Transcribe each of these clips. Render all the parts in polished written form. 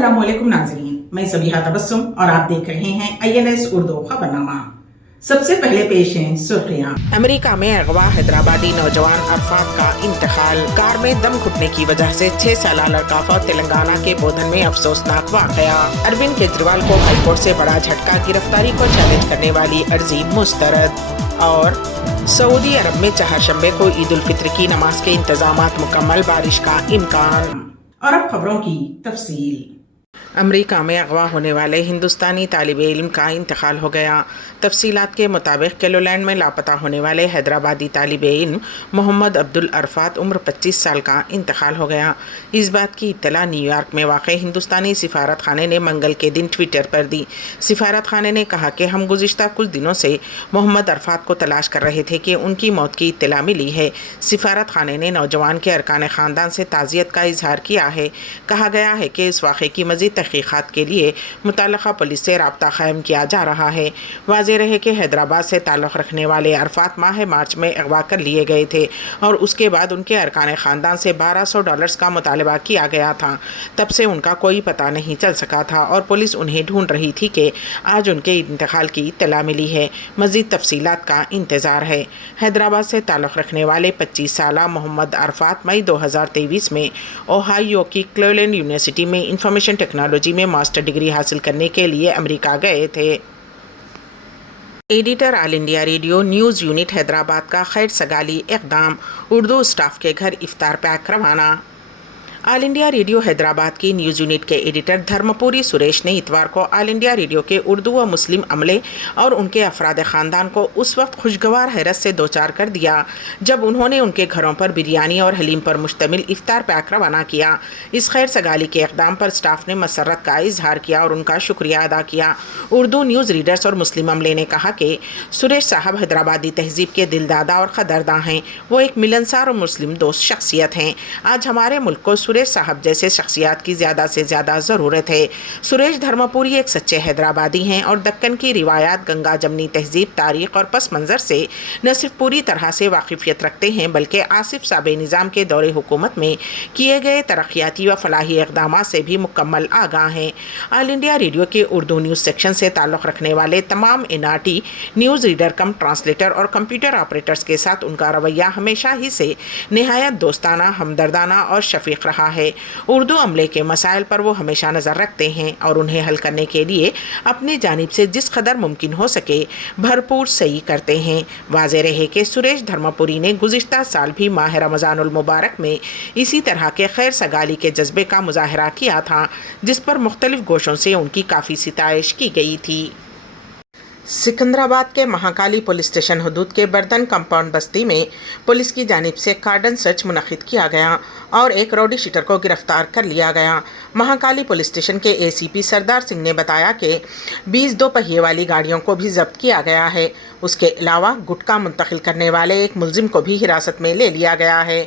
अस्सलामुअलैकुम नाज़रीन, मैं ज़बीहा तबस्सुम और आप देख रहे हैं INS उर्दू खबरनामा। सबसे पहले पेश हैं सुर्खियां। अमेरिका में अगवा हैदराबादी नौजवान अरफात का इंतकाल। कार में दम घुटने की वजह से 6 साला लड़का फौत। तेलंगाना के बोधन में अफसोसनाक वाकया। अरविंद केजरीवाल को हाईकोर्ट से बड़ा झटका। गिरफ्तारी को चैलेंज करने वाली अर्जी मुस्तरद। और सऊदी अरब में चहारशंबे को ईद उल फित्र की नमाज के इंतजामात मुकम्मल। बारिश का इम्कान। और अब खबरों की तफसील। अमेरिका में अगवा होने वाले हिंदुस्तानी तालिब इल्म का इंतकाल हो गया। तफसीलात के मुताबिक कैरोलैंड में लापता होने वाले हैदराबादी तालिब इल्म मोहम्मद अब्दुल अरफात उम्र 25 साल का इंतकाल हो गया। इस बात की इत्तला न्यूयॉर्क में वाक़ हिंदुस्तानी सिफारत खाने ने मंगल के दिन ट्विटर पर दी। सिफारत खाने ने कहा कि हम गुज़िश्ता कुछ दिनों से मोहम्मद अरफात को तलाश कर रहे थे कि उनकी मौत की इत्तला मिली है। सिफारत खाने ने नौजवान के अरकान ख़ानदान से ताज़ियत का इजहार किया है। कहा गया है कि इस वाक़े की मज़ीद तहक़ीक़ात के लिए मुतल्लिक़ा पुलिस से राब्ता कायम किया जा रहा है। वाज़ेह रहे कि हैदराबाद से ताल्लुक़ रखने वाले अरफात माह मार्च में अगवा कर लिए गए थे और उसके बाद उनके अरकान ख़ानदान से $1200 का मुतालबा किया गया था। तब से उनका कोई पता नहीं चल सका था और पुलिस उन्हें ढूंढ रही थी कि आज उनके इंतकाल की इत्तला मिली है। मज़ीद तफसीलात का इंतज़ार है। हैदराबाद से ताल्लुक़ रखने वाले 25 साला मोहम्मद अरफात मई 2023 में ओहायो की क्लेवेलैंड यूनिवर्सिटी में इंफॉर्मेशन टेक्नोलॉजी में मास्टर डिग्री हासिल करने के लिए अमेरिका गए थे। Editor all India radio news unit Hyderabad का खैर सगाली इक़दाम। उर्दू स्टाफ के घर इफ्तार पैक रवाना। ऑल इंडिया रेडियो हैदराबाद की न्यूज़ यूनिट के एडिटर धर्मपुरी सुरेश ने इतवार को ऑल इंडिया रेडियो के उर्दू व मुस्लिम अमले और उनके अफराद ख़ानदान को उस वक्त खुशगवार हैरत से दो चार कर दिया जब उन्होंने उनके घरों पर बिरयानी और हलीम पर मुश्तमिल इफ्तार पैक रवाना किया। इस खैर सगाली के इक़दाम पर स्टाफ ने मसरत का इजहार किया और उनका शुक्रिया अदा किया। उर्दू न्यूज़ रीडर्स और मुस्लिम अमले ने कहा कि सुरेश साहब हैदराबादी तहजीब के दिलदादा और क़दरदां हैं। वो एक मिलनसार और मुस्लिम दोस्त शख्सियत हैं। आज हमारे मुल्क को सुरेश साहब जैसे शख्सियत की ज़्यादा से ज़्यादा ज़रूरत है। सुरेश धर्मपुरी एक सच्चे हैदराबादी हैं और दक्कन की रिवायात, गंगा जमनी तहजीब, तारीख़ और पस मंज़र से न सिर्फ पूरी तरह से वाकिफ़ियत रखते हैं बल्कि आसिफ साबे निज़ाम के दौरे हुकूमत में किए गए तरक्याती व फलाही इक़दामात से भी मुकम्मल आगाह हैं। ऑल इंडिया रेडियो के उर्दू न्यूज़ सेक्शन से ताल्लुक़ रखने वाले तमाम NRT news reader cum translator और कंप्यूटर ऑपरेटर्स के साथ उनका रवैया हमेशा ही से नहायत दोस्ताना, हमदर्दाना और शफीक रहा है। उर्दू अमले के मसाइल पर वो हमेशा नज़र रखते हैं और उन्हें हल करने के लिए अपनी जानिब से जिस कदर मुमकिन हो सके भरपूर सही करते हैं। वाज़ेह रहे कि सुरेश धर्मपुरी ने गुज़िश्ता साल भी माह रमज़ानुल मुबारक में इसी तरह के खैर सगाली के जज्बे का मुज़ाहरा किया था जिस पर मुख्तलिफ गोशों से उनकी काफ़ी सिताइश की गई थी। सिकंदराबाद के महाकाली पुलिस स्टेशन हदूद के बर्दन कंपाउंड बस्ती में पुलिस की जानिब से कार्डन सर्च मुनक़िद किया गया और एक रौडी शीटर को गिरफ्तार कर लिया गया। महाकाली पुलिस स्टेशन के ACP सरदार सिंह ने बताया कि 20 दो पहिए वाली गाड़ियों को भी जब्त किया गया है। उसके अलावा गुटखा मुंतकिल करने वाले एक मुलजिम को भी हिरासत में ले लिया गया है।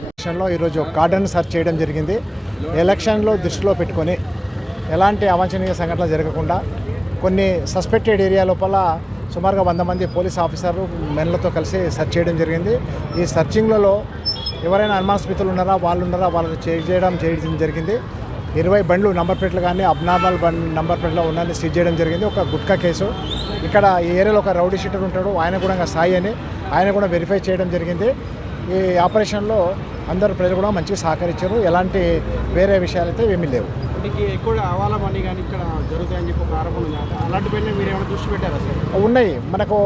ఎలక్షన్లో ఈరోజు కార్డన్ సర్చ్ చేయడం జరిగింది. ఎలక్షన్లో దృష్టిలో పెట్టుకొని ఎలాంటి అవాంఛనీయ సంఘటనలు జరగకుండా కొన్ని సస్పెక్టెడ్ ఏరియా లోపల సుమారుగా 100 మంది పోలీస్ ఆఫీసర్లు మెన్లతో కలిసి సర్చ్ చేయడం జరిగింది. ఈ సర్చింగ్లలో ఎవరైనా అనుమానాస్పదలు ఉన్నారా వాళ్ళని చేయడం జరిగింది. 20 బండ్లు నంబర్ ప్లేట్లు కానీ అబ్నార్మల్ నంబర్ ప్లేట్లో ఉన్నాయని సీజ్ చేయడం జరిగింది. ఒక గుట్కా కేసు ఇక్కడ ఈ ఏరియాలో ఒక రౌడీ షీటర్ ఉంటాడు, ఆయన కూడా సాయి అని ఆయన కూడా వెరిఫై చేయడం జరిగింది. ఈ ఆపరేషన్లో అందరూ ప్రజలు కూడా మంచిగా సహకరించారు. ఎలాంటి వేరే విషయాలు అయితే ఏమీ లేవు. ఎక్కువ హవాలా మనీ కానీ ఇక్కడ జరుగుతాయని చెప్పి ప్రారంభం ఉంది. అలాంటి పైన మీరు ఏమైనా దృష్టి పెట్టారా సార్? ఉన్నాయి. మనకు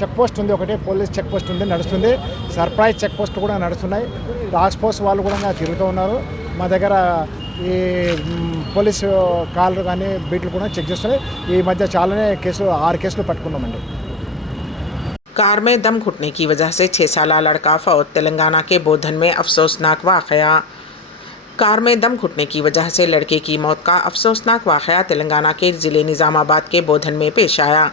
చెక్ పోస్ట్ ఉంది, ఒకటి పోలీస్ చెక్ పోస్ట్ ఉంది నడుస్తుంది. సర్ప్రైజ్ చెక్ పోస్ట్ కూడా నడుస్తున్నాయి. టాస్క్ ఫోర్స్ వాళ్ళు కూడా తిరుగుతూ ఉన్నారు. మా దగ్గర ఈ పోలీసు కాళ్ళు కానీ బీట్లు కూడా చెక్ చేస్తున్నాయి. ఈ మధ్య చాలానే 6 కేసులు పట్టుకున్నామండి. कार में दम घुटने की वजह से 6 साला लड़का फौत। तेलंगाना के बोधन में अफसोसनाक वाक़या। कार में दम घुटने की वजह से लड़के की मौत का अफसोसनाक वाक़या तेलंगाना के ज़िले निज़ामाबाद के बोधन में पेश आया।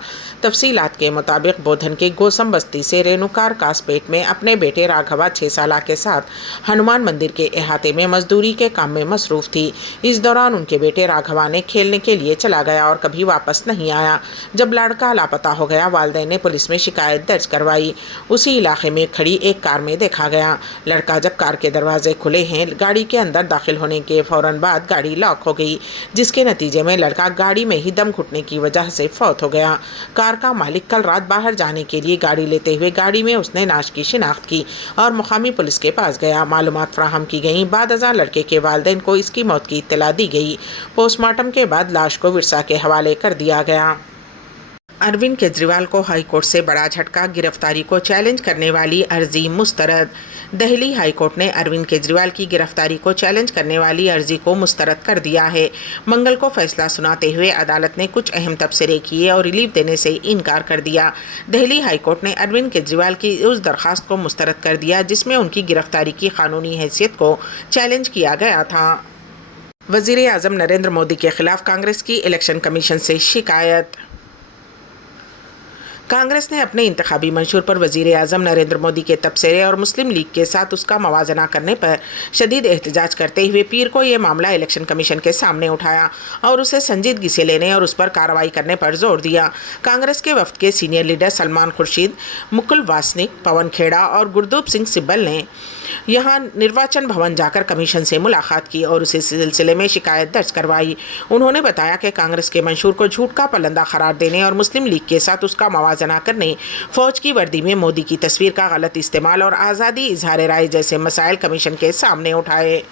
तफसीलात के मुताबिक बोधन के गोसम बस्ती से रेणुकार कासपेट में अपने बेटे राघवा 6 साल के साथ हनुमान मंदिर के अहाते में मजदूरी के काम में मसरूफ थी। इस दौरान उनके बेटे राघवा ने खेलने के लिए चला गया और कभी वापस नहीं आया। जब लड़का लापता हो गया, वालिदैन ने पुलिस में शिकायत दर्ज करवाई। उसी इलाके में खड़ी एक कार में देखा गया लड़का। जब कार के दरवाजे खुले हैं, गाड़ी के अंदर दाखिल होने के फौरन बाद गाड़ी लॉक हो गई, जिसके नतीजे में लड़का गाड़ी में ही दम घुटने की वजह से फौत हो गया। कार का मालिक कल रात बाहर जाने के लिए गाड़ी लेते हुए गाड़ी में उसने नाश की शिनाख्त की और मुकामी पुलिस के पास गया। मालूमात फराहम की गई। बाद अज़ां लड़के के वालिदैन को इसकी मौत की इत्तला दी गई। पोस्टमार्टम के बाद लाश को विरसा के हवाले कर दिया गया। अरविंद केजरीवाल को हाई कोर्ट से बड़ा झटका। गिरफ्तारी को चैलेंज करने वाली अर्जी मुस्तरद। दिल्ली हाई कोर्ट ने अरविंद केजरीवाल की गिरफ्तारी को चैलेंज करने वाली अर्जी को मुस्तरद कर दिया है। मंगल को फैसला सुनाते हुए अदालत ने कुछ अहम तबसरे किए और रिलीफ देने से इनकार कर दिया। दिल्ली हाई कोर्ट ने अरविंद केजरीवाल की उस दरख्वास्त को मुस्तरद कर दिया जिसमें उनकी गिरफ्तारी की कानूनी हैसियत को चैलेंज किया गया था। वज़ीर आज़म नरेंद्र मोदी के खिलाफ कांग्रेस की इलेक्शन कमीशन से शिकायत। कांग्रेस ने अपने इंतखाबी मंशूर पर वज़ीर आज़म नरेंद्र मोदी के तबसरे और मुस्लिम लीग के साथ उसका मवाजना करने पर शदीद एहतजाज करते हुए पीर को ये मामला इलेक्शन कमीशन के सामने उठाया और उसे संजीदगी से लेने और उस पर कार्रवाई करने पर जोर दिया। कांग्रेस के वफ्द के सीनियर लीडर सलमान खुर्शीद, मुकुल वासनिक, पवन खेड़ा और गुरदीप सिंह सिब्बल ने यहाँ निर्वाचन भवन जाकर कमीशन से मुलाकात की और उसी सिलसिले में शिकायत दर्ज करवाई। उन्होंने बताया कि कांग्रेस के मंशूर को झूठ का पलंदा करार देने और मुस्लिम लीग के साथ उसका मवाजना करने, फौज की वर्दी में मोदी की तस्वीर का गलत इस्तेमाल और आज़ादी इजहार राय जैसे मसाइल कमीशन के सामने उठाए।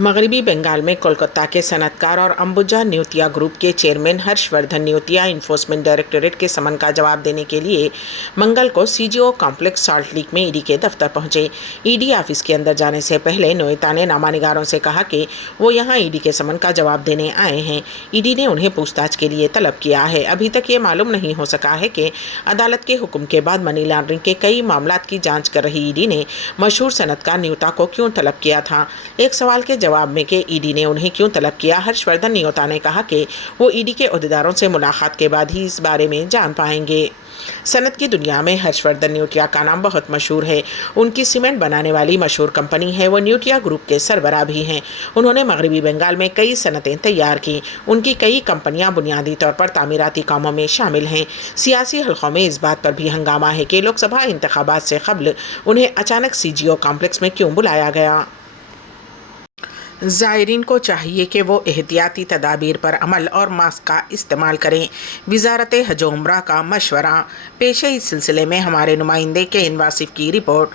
मगरबी बंगाल में कोलकाता के सनतकार और अंबुजा न्यूतिया ग्रुप के चेयरमैन हर्षवर्धन न्यूतिया इन्फोर्समेंट डायरेक्टोरेट के समन का जवाब देने के लिए मंगल को सीजीओ कॉम्प्लेक्स सॉल्ट लेक में ईडी के दफ्तर पहुंचे। ईडी ऑफिस के अंदर जाने से पहले न्यूतिया ने नामानिगारों से कहा कि वो यहां ईडी के समन का जवाब देने आए हैं। ईडी ने उन्हें पूछताछ के लिए तलब किया है। अभी तक ये मालूम नहीं हो सका है कि अदालत के हुक्म के बाद मनी लॉन्ड्रिंग के कई मामलात की जाँच कर रही ईडी ने मशहूर सनतकार न्यूतिया को क्यों तलब किया था। एक सवाल के जवाब में कि ईडी ने उन्हें क्यों तलब किया, हर्षवर्धन न्यूतिया ने कहा कि वो ईडी के अहदेदारों से मुलाकात के बाद ही इस बारे में जान पाएंगे। सनत की दुनिया में हर्षवर्धन न्यूतिया का नाम बहुत मशहूर है। उनकी सीमेंट बनाने वाली मशहूर कंपनी है। वो न्यूतिया ग्रुप के सरबराह भी हैं। उन्होंने मगरबी बंगाल में कई सनतें तैयार की। उनकी कई कंपनियां बुनियादी तौर पर तामीराती कामों में शामिल हैं। सियासी हलकों में इस बात पर भी हंगामा है कि लोकसभा इंतखाबात से कबल उन्हें अचानक सीजीओ कॉम्प्लेक्स में क्यों बुलाया गया। ज़ायरीन को चाहिए कि वो एहतियाती तदाबीर पर अमल और मास्क का इस्तेमाल करें। वज़ारत हज व उम्रा का मशवरा। पेश है इस सिलसिले में हमारे नुमाइंदे के वासिफ की रिपोर्ट।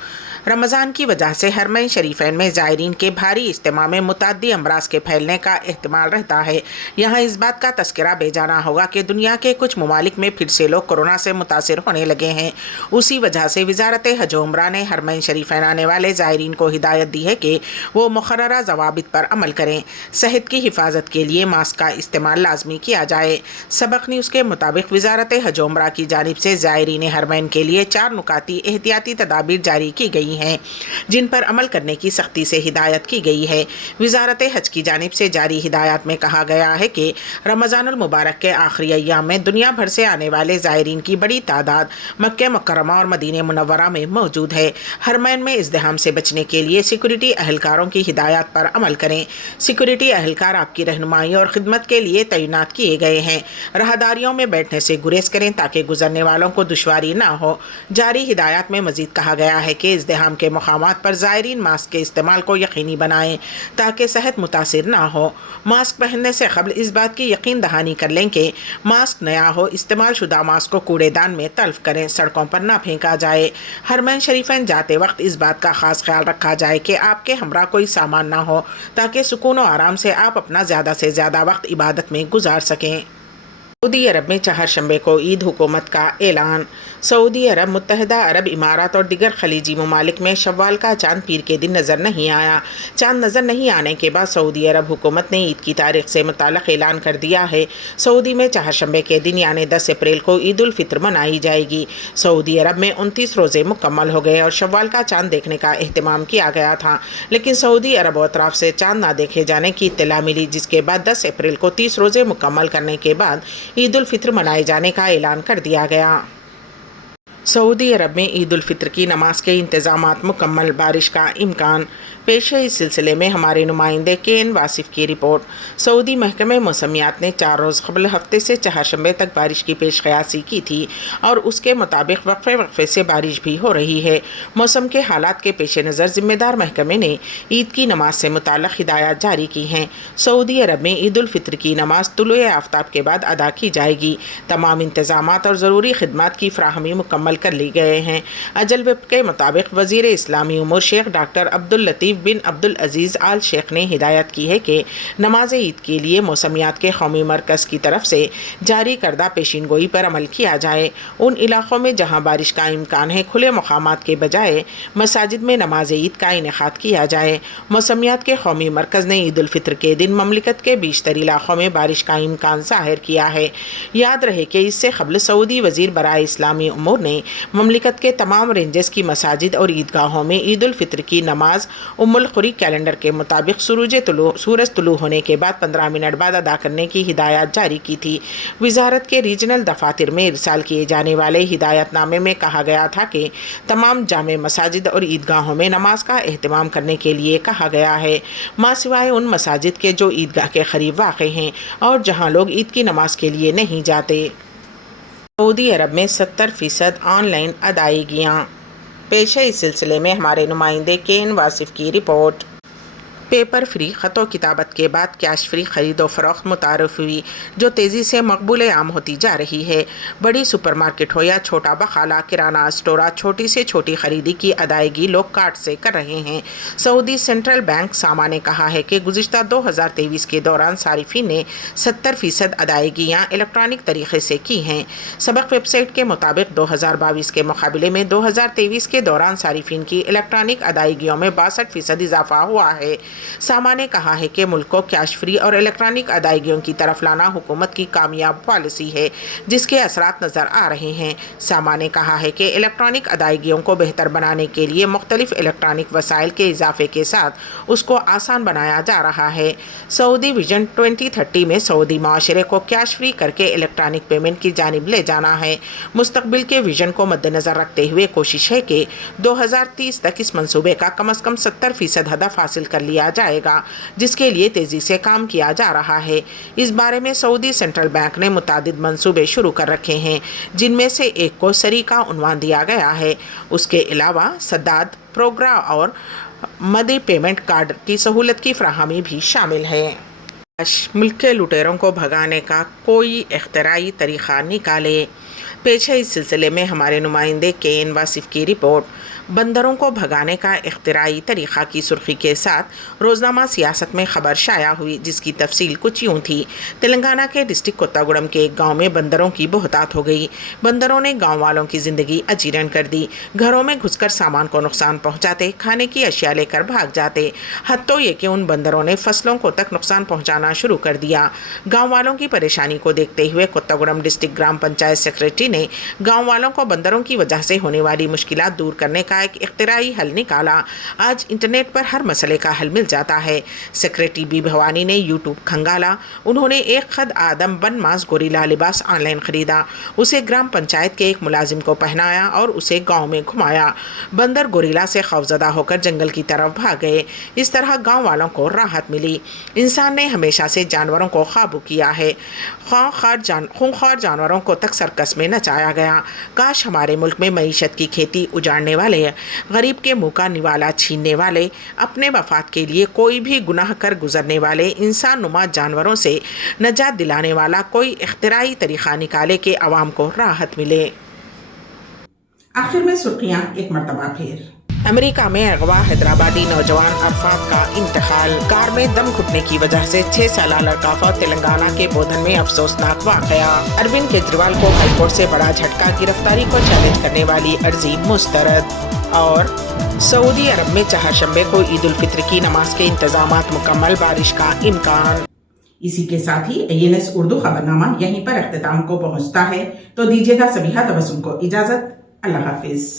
रमज़ान की वजह से हरमैन शरीफैन में ज़ायरीन के भारी इज्तिमा में मुतअद्दी अमराज के फैलने का एहतिमाल रहता है। यहाँ इस बात का तस्करा बेजाना होगा कि दुनिया के कुछ ममालिक में फिर से लोग कोरोना से मुतासिर होने लगे हैं। उसी वजह से वज़ारत हज व उम्रा ने हरमैन शरीफैन आने वाले ज़ायरीन को हिदायत दी है कि वो मुक़र्ररा ज़वाबित पर अमल करें। सेहत की हिफाजत के लिए मास्क का इस्तेमाल लाजमी किया जाए। सबक न्यूज़ के मुताबिक वज़ारत हज व उम्रा की जानिब से ज़ायरीन हरमैन के लिए 4 नुकाती एहतियाती तदाबीर जारी की गई हैं, जिन पर अमल करने की सख्ती से हिदायत की गई है। वज़ारत हज की जानिब से जारी हिदायत में कहा गया है कि रमज़ानुल मुबारक के आखिरी अय्याम में दुनिया भर से आने वाले ज़ायरीन की बड़ी तादाद मक्के मुकर्रमा और मदीने मुनव्वरा में मौजूद है। हरमैन में इज़्दिहाम से बचने के लिए सिक्योरिटी अहलकारों की हिदायत पर अमल करें। सिक्योरिटी अहलकार आपकी रहनुमाई और खिदमत के लिए तैनात किए गए हैं। राहदारियों में बैठने से गुरेज करें ताकि गुजरने वालों को दुश्वारी ना हो। जारी हिदायत में मज़ीद कहा गया है कि इज़्दिहाम के मकामात पर ज़ायरीन मास्क के इस्तेमाल को यकीनी बनाएं ताकि सेहत मुतासिर ना हो। मास्क पहनने से कबल इस बात की यकीन दहानी कर लें कि मास्क नया हो। इस्तेमाल शुदा मास्क को कूड़ेदान में तल्फ करें, सड़कों पर ना फेंका जाए। हरमैन शरीफैन जाते वक्त इस बात का ख़ास ख्याल रखा जाए कि आपके हमरा कोई सामान ना हो ताकि सुकून और आराम से आप अपना ज़्यादा से ज़्यादा वक्त इबादत में गुजार सकें। सऊदी अरब में चहारशंबे को ईद हुकूमत का ऐलान। सऊदी अरब, मुत्तहिदा अरब इमारात और दिगर खलीजी ममालिक में शव्वाल का चांद पीर के दिन नज़र नहीं आया। चांद नज़र नहीं आने के बाद सऊदी अरब हुकूमत ने ईद की तारीख से मुताल्लिक़ ऐलान कर दिया है। सऊदी में चहारशंबे के दिन यानी 10 अप्रैल को ईद उल फित्र मनाई जाएगी। सऊदी अरब में 29 रोज़े मुकम्मल हो गए और शव्वाल का चांद देखने का एहतमाम किया गया था, लेकिन सऊदी अरब और अतराफ़ से चांद ना देखे जाने की इत्तला मिली, जिसके बाद 10 अप्रैल को 30 रोज़े मुकम्मल करने के बाद ईद उल फित्र मनाए जाने का ऐलान कर दिया गया। सऊदी अरब में ईद उल फित्र की नमाज के इंतजामात मुकम्मल, बारिश का इम्कान। पेश है इस सिलसिले में हमारे नुमाइंदे के वासिफ की रिपोर्ट। सऊदी महकमे मौसमियात ने 4 रोज़ कबल हफ्ते से चहारशंबे तक बारिश की पेश क़यासी की थी और उसके मुताबिक वक्फे से बारिश भी हो रही है। मौसम के हालात के पेश नज़र ज़िम्मेदार महकमे ने ईद की नमाज से मुताल्लिक़ हिदायत जारी की हैं। सऊदी अरब में ईद उल फित्र की नमाज तुलुए आफ्ताब के बाद अदा की जाएगी। तमाम इंतज़ामात और ज़रूरी खिदमात की फ़राहमी मुकम्मल कर ली गए हैं। अजल वेब के मुताबिक वज़ीर इस्लामी उमूर शेख डॉक्टर अब्दुल लतीफ़ बिन अब्दुल अजीज़ आल शेख ने हिदायत की है कि नमाज ईद के लिए मौसमियात के कौमी मरकज़ की तरफ से जारी करदा पेशीन गोई पर अमल किया जाए। उन इलाक़ों में जहाँ बारिश का इम्कान है, खुले मकामात के बजाय मसाजिद में नमाज ईद का इनेकाद किया जाए। मौसमियात के कौमी मरकज़ ने ईद उल फित्र के दिन ममलिकत के बीशतर इलाक़ों में बारिश का इम्कान ज़ाहिर किया है। याद रहे कि इससे कबल सऊदी वज़ीर बराए इस्लामी उमूर ने ममलिकत के तमाम रेंजेस की मसाजिद और ईदगाहों में ईद उल फित्र की नमाज उम्मुल खुरी कैलेंडर के मुताबिक सूरज तुलू होने के बाद 15 मिनट बाद अदा करने की हिदायत जारी की थी। वजारत के रीजनल दफातर में इरसाल किए जाने वाले हिदायतनामे में कहा गया था कि तमाम जामे मसाजिद और ईदगाहों में नमाज का एहतमाम करने के लिए कहा गया है, माँ सिवाय उन मसाजिद के जो ईदगाह के करीब वाक़ हैं और जहाँ लोग ईद की नमाज के लिए नहीं जाते। सऊदी अरब में 70% ऑनलाइन अदायगियाँ। पेश है इस सिलसिले में हमारे नुमाइंदे केन वासिफ की रिपोर्ट। पेपर फ्री ख़तो किताबत के बाद कैश फ्री ख़रीदो फ़रोख्त मुतारफ़ हुई, जो तेज़ी से मकबूल आम होती जा रही है। बड़ी सुपरमार्केट हो या छोटा बखाला किराना स्टोर, छोटी से छोटी ख़रीदी की अदायगी लोग कार्ड से कर रहे हैं। सऊदी सेंट्रल बैंक सामा ने कहा है कि गुज़िश्ता 2023 के दौरान सारिफिन ने 70% अदायगियाँ इलेक्ट्रॉनिक तरीक़े से की हैं। सबक वेबसाइट के मुताबिक 2022 के मुकाबले में 2023 के दौरान सारिफिन की इलेक्ट्रॉनिक अदायगियों में 62% इजाफा हुआ है। सामा ने कहा है कि मुल्क को कैश फ्री और इलेक्ट्रॉनिक अदायगियों की तरफ लाना हुकूमत की कामयाब पॉलिसी है, जिसके असरात नज़र आ रहे हैं। सामा ने कहा है कि इलेक्ट्रॉनिक अदायगियों को बेहतर बनाने के लिए मुख्तलिफ इलेक्ट्रॉनिक वसाइल के इजाफे के साथ उसको आसान बनाया जा रहा है। सऊदी विजन 2030 में सऊदी माशरे को कैश फ्री करके इलेक्ट्रॉनिक पेमेंट की जानिब ले जाना है। मुस्तकबिल के विजन को मद्देनज़र रखते हुए कोशिश है कि 2030 तक इस मंसूबे का कम अज़ कम 70% हदफ हासिल कर लिया जाएगा, जिसके लिए तेज़ी से काम किया जा रहा है। इस बारे में सऊदी सेंट्रल बैंक ने मुतादिद मंसूबे शुरू कर रखे हैं, जिनमें से एक को सरी का उन्वान दिया गया है। उसके अलावा सद्दाद प्रोग्राम और मदी पेमेंट कार्ड की सहूलत की फराहमी भी शामिल है। मुल्क के लुटेरों को भगाने का कोई इख्तराई तरीक़ा निकाले। पेश है इस सिलसिले में हमारे नुमाइंदे केन वासिफ की रिपोर्ट। बंदरों को भगाने का इख्तराई तरीक़ा की सुर्खी के साथ रोज़नामा सियासत में ख़बर शाया हुई, जिसकी तफसील कुछ यूँ थी। तेलंगाना के डिस्ट्रिक्ट कोत्तागुड़म के एक गाँव में बंदरों की बहुतात हो गई। बंदरों ने गाँव वालों की ज़िंदगी अजीरन कर दी। घरों में घुसकर सामान को नुकसान पहुँचाते, खाने की अशिया लेकर भाग जाते। हद तो ये कि उन बंदरों ने फसलों को तक नुकसान पहुँचाना शुरू कर दिया। गाँव वालों की परेशानी को देखते हुए कोत्तागुड़म डिस्ट्रिक्ट ग्राम पंचायत सेक्रेटरी ने गाँव वालों को बंदरों की वजह से होने वाली मुश्किलात दूर करने का एक इख्तिराई हल निकाला। आज इंटरनेट पर हर मसले का हल मिल जाता है। सेक्रेटरी बी भवानी ने यूट्यूब खंगाला। उन्होंने एक खद आदम बन मास गोरिल्ला लिबास ऑनलाइन खरीदा, उसे ग्राम पंचायत के एक मुलाजिम को पहनाया और उसे गांव में घुमाया। बंदर गोरिल्ला से खौफजदा होकर जंगल की तरफ भाग गए। इस तरह गाँव वालों को राहत मिली। इंसान ने हमेशा से जानवरों को काबू किया है। खूंखार जानवरों को तक सर्कस में नचाया गया। काश हमारे मुल्क में मईशत की खेती उजाड़ने वाले, गरीब के मुँह का निवाला छीनने वाले, अपने वफात के लिए कोई भी गुनाह कर गुजरने वाले इंसान नुमा जानवरों से नजात दिलाने वाला कोई इख्तिराई तरीक़ा निकाले कि आवाम को राहत मिले। आखिर में सुर्खियां एक मरतबा फिर। अमेरिका में अगवा हैदराबादी नौजवान अरफात का इंतकाल। कार में दम घुटने की वजह से 6 साला लड़का फौत। तेलंगाना के बोधन में अफसोसनाक वाक़या। अरविंद केजरीवाल को हाईकोर्ट से बड़ा झटका। गिरफ्तारी को चैलेंज करने वाली अर्जी मुस्तरद। और सऊदी अरब में चहारशंबे को ईद उल फित्र की नमाज के इंतजामात मुकम्मल, बारिश का इम्कान। इसी के साथ ही ANS उर्दू खबरनामा यहीं पर अख्तिताम को पहुंचता है। तो दीजिएगा सभी तबस्सुम को इजाजत। अल्लाह हाफिज।